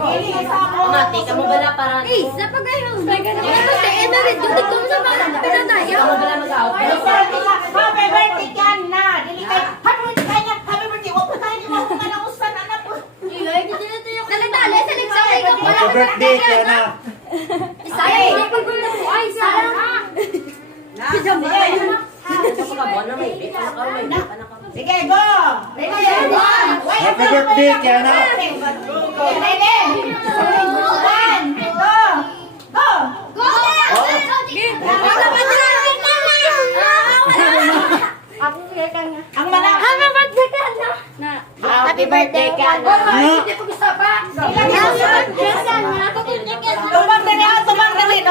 Mati ka mo bala para. Eh, sa pagayon. Dudot ko sa mga pinataya. Ka mo bala mag-out. Happy birthday ka na. Dili kay happy birthday ka na. Happy birthday. Wa pa tayo mo manausan anak ko. Dali, sa liksa kay ko. Happy birthday ka na. Sayang, pagulo ko. Ay, sayang. Si Jamay. Sige, go. Happy birthday ka na. Ready? One, go. Go. Go! Ang mana. Happy birthday ka na. Happy birthday ka na. Hindi ko gusto pa. Happy birthday ka na. Tumang dali, tumang dali.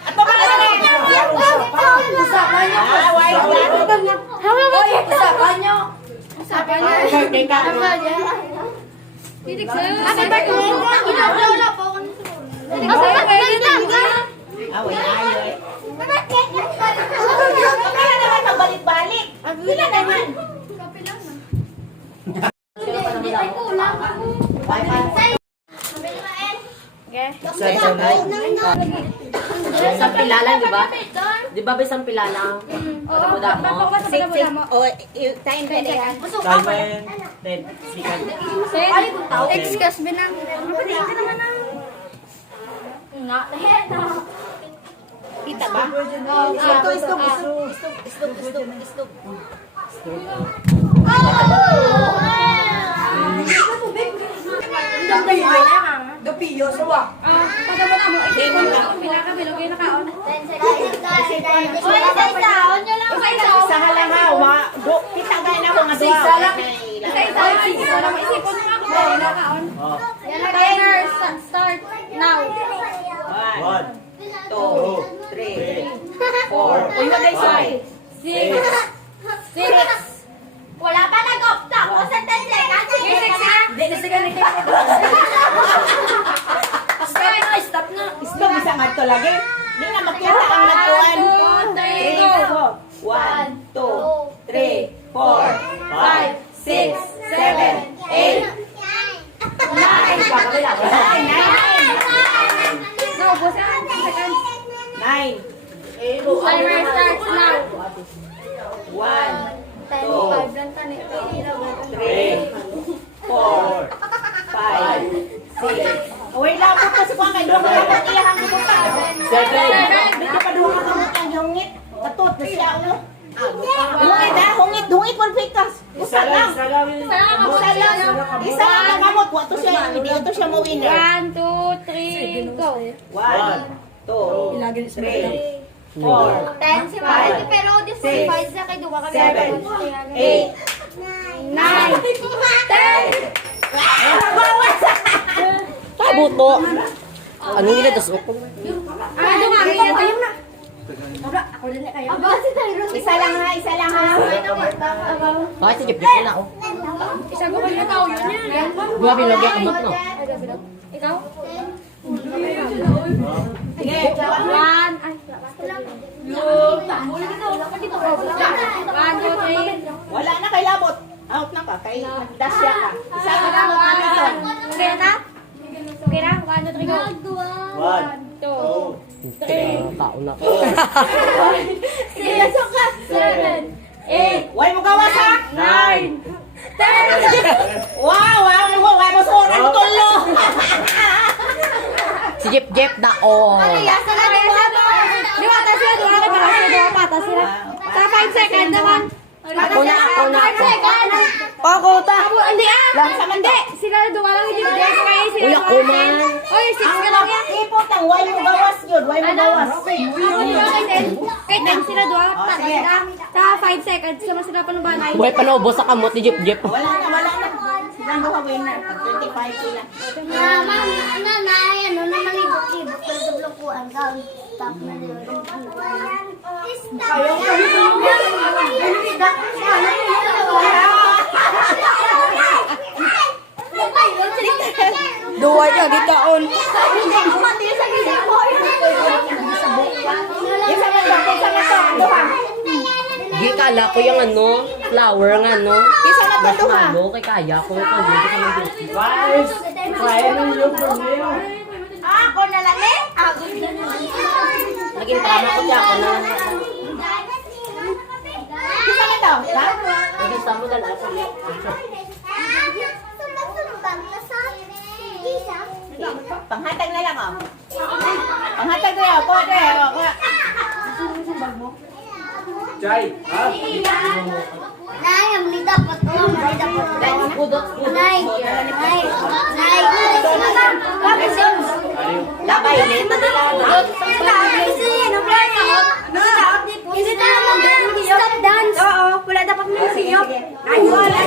At tumang dali. Usapan niyo. Usapan niyo. Happy birthday ka na. Happy birthday. Wala pa ako nito. Happy birthday. Away, ayoy. Kaya naman magbalik-balik. Sila naman. Hindi tayo kulang. Isang pilalang, di ba? Di ba ba isang pilalang? Ano mo damo? Oh, time ka na yan. Salman. Then, sikat. Excuse me na. Kita ba? Gapiyo, sawa. Sa halangawa, kita gaya na mga duwa. Start now. 1, 2, 3, 4. Uy, wag guys, ay. 6. Wala pa nag-off-top. O sa 10 seconds. Sige, 6 ha? Hindi na siya ganito. Stop na. Stop, isa nga ito lagi. Hindi na makita ang natuan. 1, 2, 3, go. 1, 2, 3, 4, 5, 6, 7, 8, 9. Pakabila. 9. No, boss, 10 seconds. 9. Timer starts now. 1, 10, 5 lang ka nito. 3, 4, 5, 6. Uy, labot kasi kung may duwag na labot iyahang ibuta. 7. Hindi pa duwag na labot ang hungit. Tatot na siya, ano? Hungit ha, hungit por pikas. Usa lang. isa lang. Isa lang. Isa lang ang gamot. Wato siya, hindi ito siya mawinner. 1, 2, 3, go. 1, 2, 3, 4, 10 si Mari, pero disqualified sa kay Duwa kami. 7, 8, 9, 10. Buto. Anong ginagawa ko? Ano nga, ayun na. Aba, si Tyrone. Isa lang ha, isa lang ha. Bakit si Jeff na ako? Isa ko kayo tao yun yan. Buwa bilog yung abot no? Ikaw? Sige, 1, ay, wala na kay labot. Out na ka, kay nagdash siya ka. Isa lang gamot na nito. Okay na? Okay na? 1, 2, 3, go. 1, 2, 3, Tao na. 6, 7, 8, Huwag mo gawas ha. 9, 10. Wow, wow mo suot ang tulo. Si Jeff daon. Yasa na rin sa di ba, tas sila doon para sila pata sila. Sa 5 seconds naman. Ako na. 5 seconds. Ako ta. Hindi hindi. Sila doon lang hindi. Kaya sila. Uy, ako man. Oy, 6 ka lang yan. Ipot ang huwag mo gawas yun. Huwag mo gawas. Kahit lang sila doon. Sa 5 seconds. Sama sila pa ng banay. Buhay pa naubos sa kamot ni Jeff. Wala na. Silang gawa winner. Pag 25 sila. Ano na malibot-libot. Pero dublokuan ka. Stop na yun. Duway ka di taon. Isa man to. Duha. Di kala ko yung ano, flower ng ano. Kisa na to ha. Marshmallow, kay kaya ko. Kung hindi ka naman guilty. Guys, trying yung problema. Ako na lang eh. Ako Naging tama ko siya ako na. Kisa na to. Ha? Naging tama na lang. Panghatag na lang oh. Panghatag na lang. Kuha. Chay, ha? Nay, ang hindi dapat to. Hindi dapat to. Let's pudot. Nay, nay, nay. Labay, leta nila. Hindi na naman stop dance. Oo, wala dapat may siyop. Ay, wala.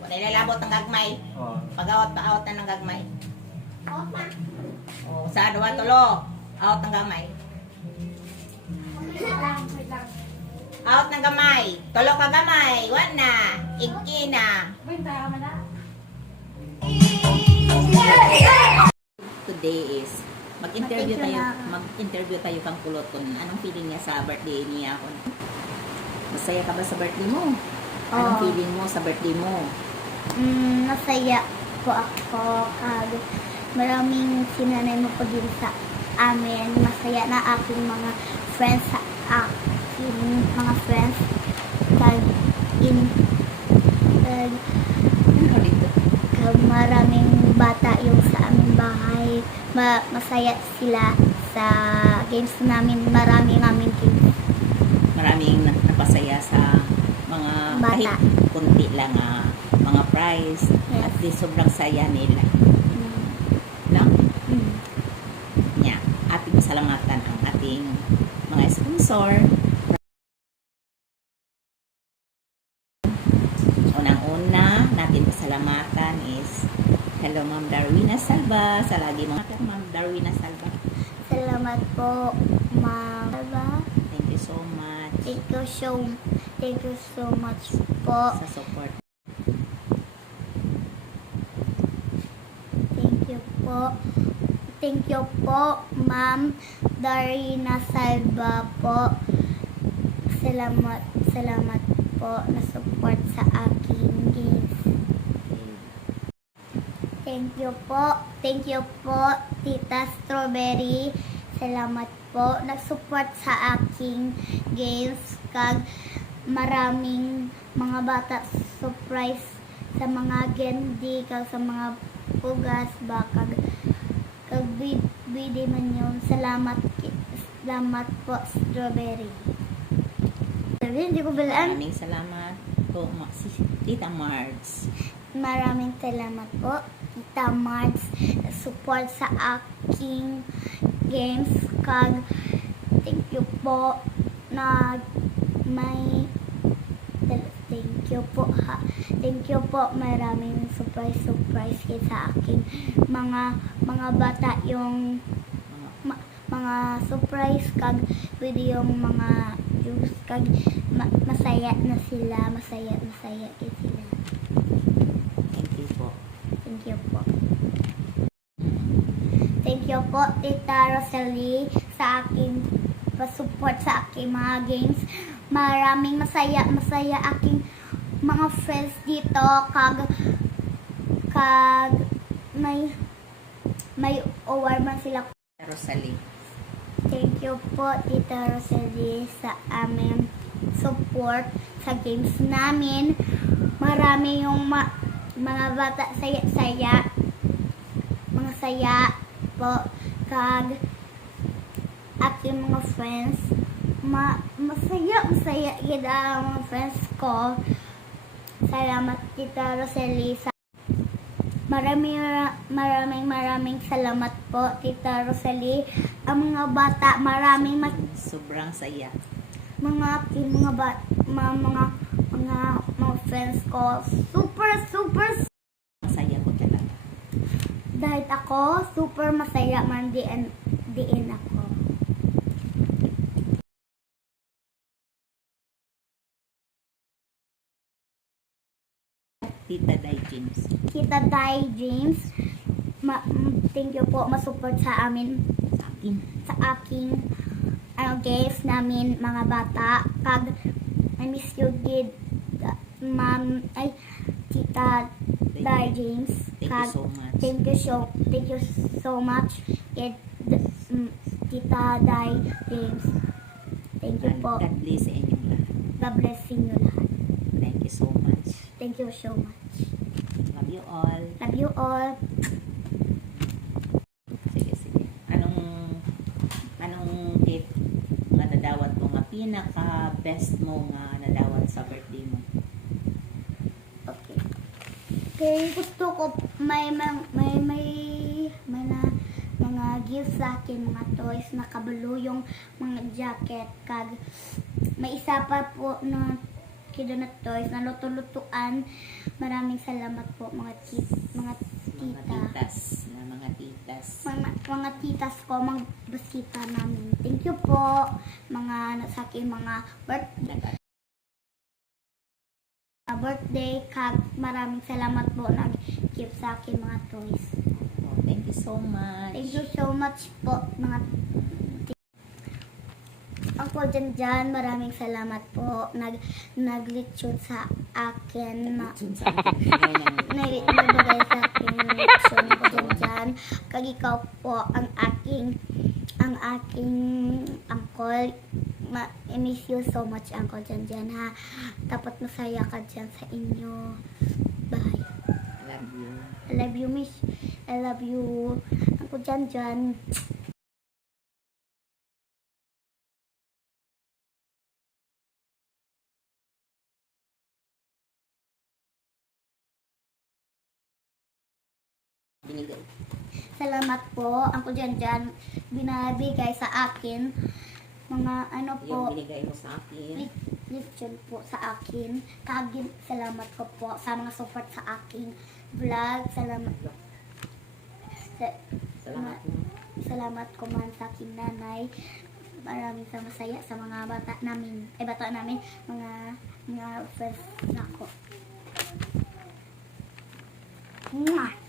Wala ilalabot ng gagmay. Oh. Pag-out pa out na ng gagmay. Oh, sa dua tulo. Out ng gamay. Out ng gamay. Tulo ka gamay. Wan na. Igki na. Today is mag-interview tayo kang kulot kung anong feeling niya sa birthday niya. Masaya ka ba sa birthday mo? Anong feeling mo sa birthday mo? Masaya po ako kag maraming sinanay mo po din sa amin. Masaya na aking mga friends sa aking mga friends kag kag maraming bata yung sa aming bahay. Masaya sila sa games namin. Maraming games. Maraming napasaya sa mga Bata. kahit kunti lang mga prize. Yes. At least sobrang saya nila. Mm. Lang. Mm. Nya, ating pasalamatan ang ating mga sponsor. Unang-una natin pasalamatan is hello Ma'am Darwina Salva. Sa lagi mga Ma'am Darwina Salva. Salamat po, Ma'am. Thank you so much Thank you so much po. sa support. Thank you po, Ma'am Darina Salva po. Salamat po na support sa aking games. Thank you po, Tita Strawberry. Salamat po nag-support sa aking games kag maraming mga bata surprise sa mga candy kag sa mga pugas ba kag bidi man yun. Salamat po, Strawberry. Hindi ko balaan. Maraming salamat po si Tita Mards. Maraming salamat po, Tita Mards, support sa aking games kag thank you po na may thank you po maraming surprise kay sa aking mga bata yung mga surprise kag pwede yung mga juice kag masaya na sila masaya kay sila. Thank you po. Thank you po, Tita Rosalie, sa aking pa-support sa aking mga games. Maraming masaya aking mga friends dito kag may award man sila. Rosalie. Thank you po, Tita Rosalie, sa aming support sa games namin. Marami yung mga bata saya-saya. Mga saya po. Kag aking mga friends. Masaya yun ang mga friends ko. Salamat, Tita Rosalie. Maraming salamat po, Tita Rosalie. Ang mga bata, Sobrang saya. mga friends ko, super Masaya ko talaga. dahil ako, super masaya man diin ako. Tita Dai James. Kita Dai James, thank you po, masupport sa amin, Sa akin. sa aking games namin, mga bata. Pag I miss you, kid, Tita Dai James. Thank you so much. Thank you so much, kid, Tita Dai James. Thank you po. God bless sa inyong lahat. God bless inyo lahat. Thank you so much. Thank you so much. Love you all. Love you all. Sige. Anong gift nga nadawat mo nga pinaka best mo nga nadawat sa birthday mo? Okay. Kaya gusto ko may na mga gifts sa akin, mga toys, nakabalo yung mga jacket, kag may isa pa po na kido na toys na luto-lutuan. Maraming salamat po mga tita. Mga titas. Mga titas ko, mga basita namin. Thank you po mga sa akin mga birthday, kag maraming salamat po nag-gift sa akin mga toys. Oh, thank you so much. Thank you so much po mga Uncle Janjan, maraming salamat po naglitsyon sa akin nagbigay sa akin litsyon po Janjan. Kag ikaw po ang aking uncle. I miss you so much, Uncle Janjan, ha. Dapat masaya ka dyan sa inyo. Bye. I love you. I love you, miss. I love you, Uncle Janjan. Binigay. Salamat po, Uncle Janjan, binabigay sa akin mga Yung binigay mo sa akin. lechon po sa akin. Kagin, salamat ko po sa mga support sa aking vlog. Salamat mo. Salamat ko man sa aking nanay. Maraming masaya sa mga bata namin, mga friends na ako. Mwah!